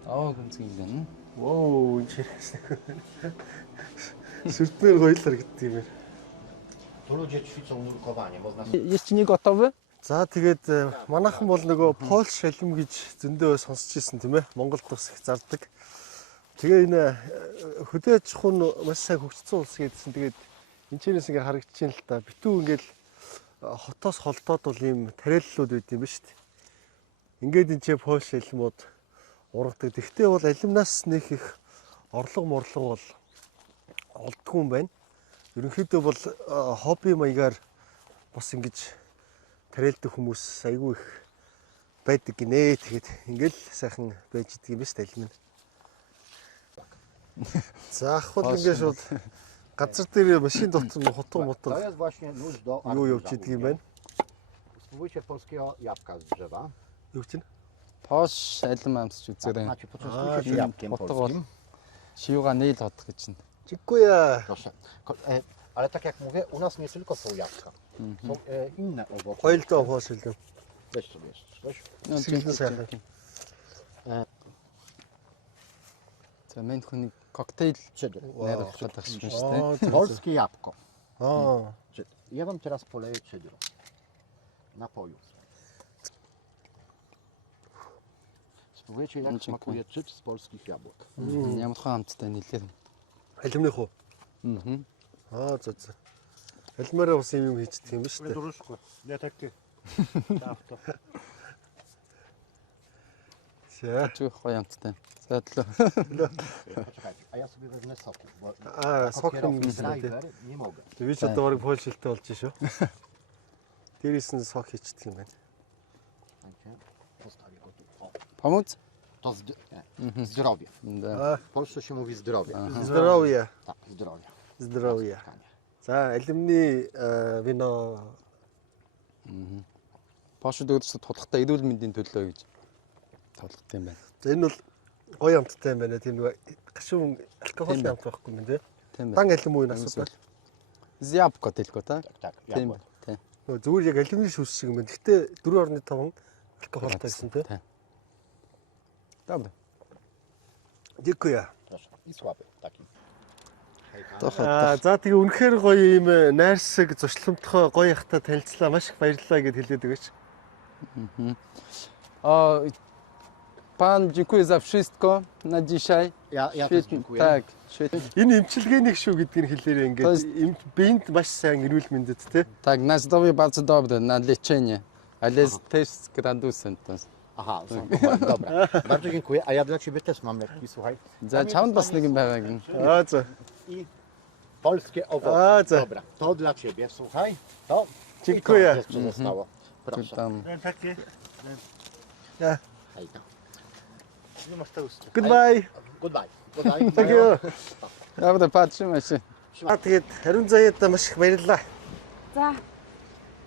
гүнзгий юм байна. Воо, интересно. Сүртмээр гоё л харагддаг юм байна. Tu ludzie ćwiczą nurkowanie, można Есть не готовы? За тэгээд манайхан бол нөгөө Польш алим гэж зөндөө сонсч ирсэн тийм ээ. Монголд бас их зардаг. Тэгээ энэ хөдөө аж ахуйн маш сайн хөгжсөн улс гэдсэн. Тэгээд энэ чирээс ингээ харагдаж байна л та. Битүү ингээл хотоос холдоод бол ийм тариаллууд байд юм ба шүү дээ. Ингээд энэ ч Польш алимуд ургадаг. Тэгтээ бол алимнаас нэх их орлого бол олдгүй юм байна. Ерөнхийдөө бол хобби маягаар бас ингэж тариалдаг хүмүүс айгүй их байдаг гинэ. Тэгээд ингээл сайхан байж идэг юм ба шүү дээ алим нь. За ахвал ингээд шууд газар дээр машин дотор нь хутга мотор To jest właśnie nóż do юу явж идэг юм байна. Spróbujcie polskiego jabłka z drzewa. Юу чинь? Польш алим амсч үзээрэй. Znaczy, poczęstujcie się jabłkiem polskim. Шиуга нээл бодох гэж байна. Чикуя. Proszę. Ale tak jak mówię, u nas nie tylko są jabłka. Są inne owoce. Хоёулаа хоос хэлдэг. Weź sobie jeszcze coś. За мен хүний коктейл найруулах гэдэг юм шүү дээ. Polskie jabłko. O. Ja wam teraz poleję cydru. Napoju. Spróbujcie, jak smakuje cydr z polskich jabłek. Ямар хон амттай нэлээд. Алимных уу? За. Алимаараа бас юм хийчихдэг юм ба шүү дээ. Дружку. Я таких. Авто. Чүү гоё амттай. За тлөө. Poczekajcie, a ja sobie wezmę soki. Сок юм driver nie mogę. Би ч одоо барыг Польш хэлтэй болж шүү. Дээрээс нь сок хийчихдэг юм байна. Postawię go tu. O. Pomóc? To zdrowie. Да. W Polsce się mówi zdrowie. Здоровье. Tak, zdrowie. Здоровье. За алимны вино. Польшд өөрсдөө тулахтай эрүүл мэндийн төлөө гэж тоглох юм байна. За энэ бол гоё амттай юм байна. Тийм нэг гашуун алкогол амт байхгүй юм тий. Дан алим уу энэ асуудал. Зябко tylko, tak? Tak, Tym, jabłek. Зүгээр яг алюминий шүүс шиг юм байна. Гэхдээ 4.5 алкогolтой гэсэн тий. Добре. Дякую. И слабый такие. За тэгээ үнэхээр гоё юм найрсаг зуршламтгой гоё ихтай танилцлаа. Маш их баярлалаа гэд хэлээд өгөөч. Pan, dziękuję za wszystko na dzisiaj. Ja też dziękuję. Tak, świetnie. Энэ эмчилгээний шүү гэдгийг хэлээрээ ингээд биед маш сайн эрүүл мэндэд тий. Tak, na zdrowie bardzo dobre, na leczenie, ale też z gradusem. Aha, dobra. Bardzo dziękuję. A ja dla ciebie też mam lekki, słuchaj. Za czałą basnygiem beregen. Co? I polskie owoce. Co? Dobra, to dla ciebie, słuchaj. To Dziękuję. I to jeszcze zostało. Proszę. Takie. Ja. Hejka. Goodbye. Goodbye. Goodbye. Thank you. Dobra, patrzymy się. Тэгээд хариун заяада маш их баярлалаа. За.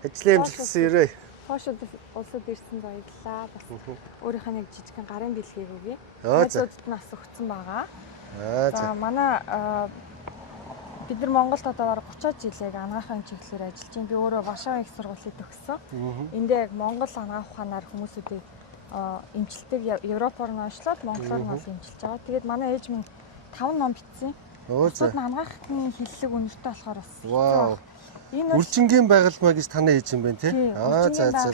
Ажлын амжилтсан ирээ. Польшид улсад ирсэн баярлалаа. Бас өөрийнхөө нэг жижигхэн гарын бэлгийг өгье. За. Найзуудад нас өгсөн байгаа. За. За манай бид нар Монголд одоо 30 жилийг анагаахын чиглэлээр ажиллаж байна. Би өөрөө Варшавын их сургуулийг төгссөн. Энд яг Монгол анагаах ухаанаар хүмүүсүүдийг эмчилдэг Европоор нь онцлоод Монголоор нь бол эмчилж байгаа. Тэгээд манай ээж минь 5 ном бичсэн. Бусад анагаахын хиллэг үнэртэй болохоор бас. Вау. Энэ үржингийн байгальмаа гэж танаа ээж юм байна тий?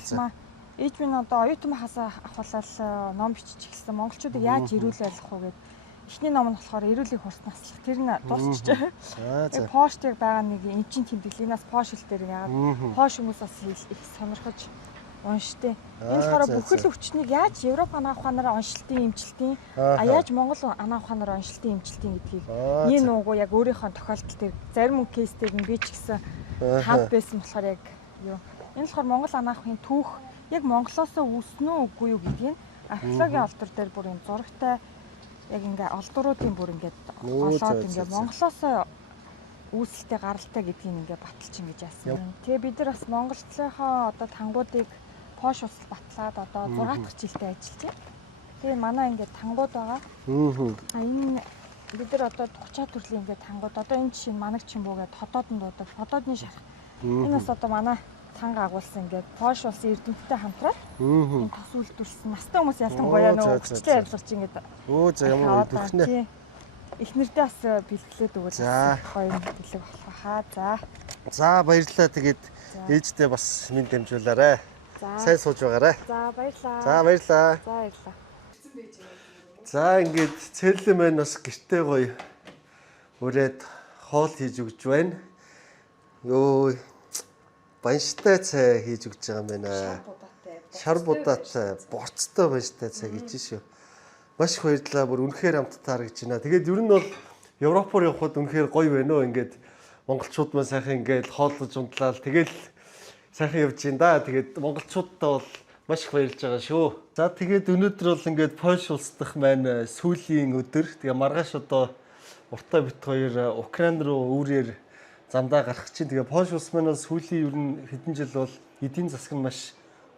За. Ээж минь одоо оюутан хасаа ахвалал ном бичиж эхэлсэн. Монголчуудыг яаж эрүүл байлгах вэ гэдэг. Эхний ном нь болохоор эрүүлийг хурц наслах. Тэр нь дуусчихжээ. Поштыг байгаа нэг эмчийн тэмдэглэнээс пош хэл дээр яагаад пош хүмүүс бас их сонирхож унштай. Энэ болохоор бүхэл өвчтнийг яаж Европ анагаах ухаанаар оншилтын эмчилтийн яаж Монгол анагаах ухаанаар оншилтын эмчилтийн гэдгийг энэ нуугу яг өөрийнхөө тохиолдол дээр зарим кейстэйг нь би ч гэсэн хамт байсан болохоор яг юу. Энэ болохоор Монгол анагаахын түүх яг Монголоос үүснэ үү үгүй юу гэдгийг археологийн олдор дээр бүр юм зурагтай яг ингээ олдуруудын бүр ингээд олоод ингээ Монголоос үүсэлтэй гаралтай гэдгийг ингээ баталж ингэж яасан юм. Тэгээ бид нар бас Монголынхоо одоо тангуудыг пош ус батлаад одоо 6 дахь жилдээ ажиллаж байна. Тэгээ манай ингээд тангууд байгаа. Энэ бид нар одоо 30 төрлийн ингээд тангууд одоо энэ жишээ нь манаг чимбүү гэдэг хотоодонд дуудаг. Хотоодны шарх. Энэ бас одоо манай танга агуулсан ингээд пош улсын эрдэмтдтэй хамтраад энэ тос үйлдвэрлэсэн. Настай хүмүүс ялангуяа нөгөө хүчлээ ярилцж ингээд. За ямар үдвэрхнэ. Эхнэрдээ бас бэлтгэлээд өгвөл гоё бэлэг болох хаа. За баярлалаа. Тэгээд ээждээ бас минь дамжуулаарай. Сайн сууж байгаарай. За баярлалаа. За баярлалаа. За баярлалаа. За ингээд цэрлэн маань бас гэртээ гоё үрээд хоол хийж өгч байна. Йоо банштай цай хийж өгч байгаа юм байна. Шар будаатай, борцтой банштай цай гэж шүү. Маш их баярлалаа. Бүр үнэхээр амт таарагч байна. Тэгээд ер нь бол Европоор явхад үнэхээр гоё байна уу. Ингээд монголчууд маань сайхан ингээд хооллож унтлаад тэгэл сайхан явж байна да. Тэгээд монголчуудтай бол маш их баярлж байгаа шүү. За тэгээд өнөөдөр бол ингээд Польш улс дахь маань сүүлийн өдөр. Тэгээ маргааш одоо уртаа бит хоёр Украин руу өөрөөр замдаа гарах чинь. Тэгээ Польш улс маань сүүлийн ер нь хэдэн жил бол эдийн засаг нь маш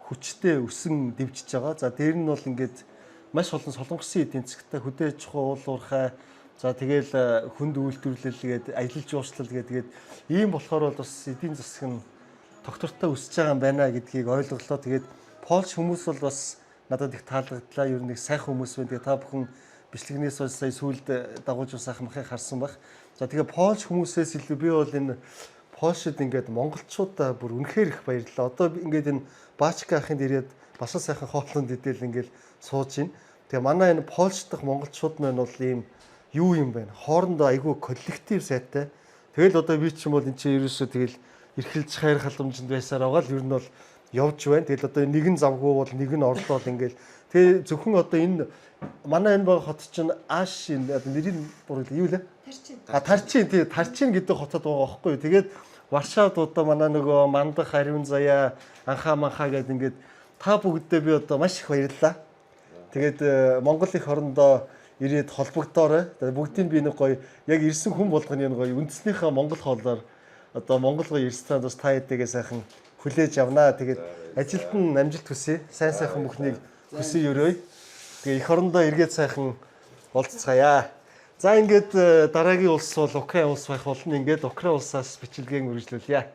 хүчтэй өсөн дэвжиж байгаа. За дээр нь бол ингээд маш олон солонгосын эдийн засагтай хөдөө аж ахуй уул уурхай. За тэгэл хүнд үйлдвэрлэлгээд аялал жуулчлал тэгээд ийм болохоор бол бас эдийн засаг нь тогтвортой өсөж байгаа юм байна гэдгийг ойлголоо. Тэгээд Польш хүмүүс бол бас надад их таалагдлаа. Ер нь их сайхан хүмүүс байна. Тэгээд та бүхэн бичлэгнээс бол сая сүүлд дагуулж сайхан махыг харсан баг. За тэгээд Польш хүмүүсээс илүү би бол энэ Польшид ингээд монголчуудаа бүр үнэхээр их баярлалаа. Одоо ингээд энэ Баачка ахынд ирээд бас сайхан хооллонд идэл ингээд сууж байна. Тэгээ манай энэ Польш дахь монголчууд маань бол ийм юу юм бэ? Хоорондоо айгүй коллектив сайтай. Тэгэл одоо би ч юм бол энэ чинь ерөөсөө тэгэл эрхэлж хайр халамжинд байсаар байгаа л ер нь бол явж байна. Тэгэл одоо нэг нь замгүй бол нэг нь орлоо ингээл. Тэгээ зөвхөн одоо энэ манай энэ байгаа хот чинь Ааш одоо нэрийг буруул юу лээ? Тарчин. Тий, Тарчин гэдэг хотод байгаа байхгүй юу. Тэгээд Варшавд одоо манай нөгөө Мандах, Ариун Заяа, Анхаа Манхаа гэдэг ингээд та бүгдээ би одоо маш их баярлалаа. Тэгээд Монгол их орондоо ирээд холбогдоорой. Бүгдийг би нэг гоё яг ирсэн хүн болгоны гоё үндэснийхээ монгол хоолоор одоо монгол гоё эрсдэлд бас та хэдийгээ сайхан хүлээж авнаа. Тэгээд ажилд нь амжилт хүсье. Сайн сайхан бүхнийг хүсье өрөөй. Тэгээ их орондоо эргээд сайхан уулзцаая. За ингээд дараагийн улс бол Украин улс байх болно. Ингээд Украин улсаас бичлэгийг үргэлжлүүлье.